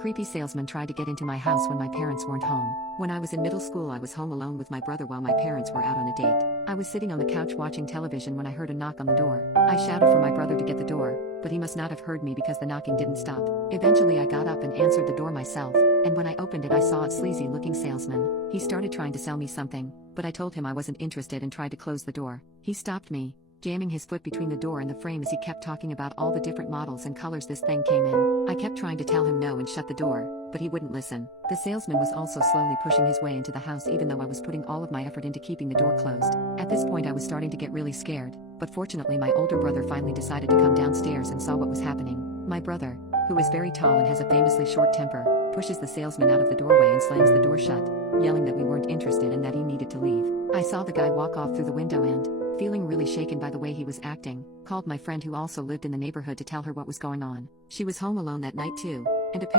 creepy salesman tried to get into my house when my parents weren't home. When I was in middle school, I was home alone with my brother while my parents were out on a date. I was sitting on the couch watching television when I heard a knock on the door. I shouted for my brother to get the door, but he must not have heard me because the knocking didn't stop. Eventually I got up and answered the door myself, and when I opened it I saw a sleazy-looking salesman. He started trying to sell me something, but I told him I wasn't interested and tried to close the door. He stopped me, jamming his foot between the door and the frame as he kept talking about all the different models and colors this thing came in. I kept trying to tell him no and shut the door, but he wouldn't listen. The salesman was also slowly pushing his way into the house even though I was putting all of my effort into keeping the door closed. At this point I was starting to get really scared, but fortunately my older brother finally decided to come downstairs and saw what was happening. My brother, who is very tall and has a famously short temper, pushes the salesman out of the doorway and slams the door shut, yelling that we weren't interested and that he needed to leave. I saw the guy walk off through the window and, feeling really shaken by the way he was acting, called my friend who also lived in the neighborhood to tell her what was going on. She was home alone that night too, and apparently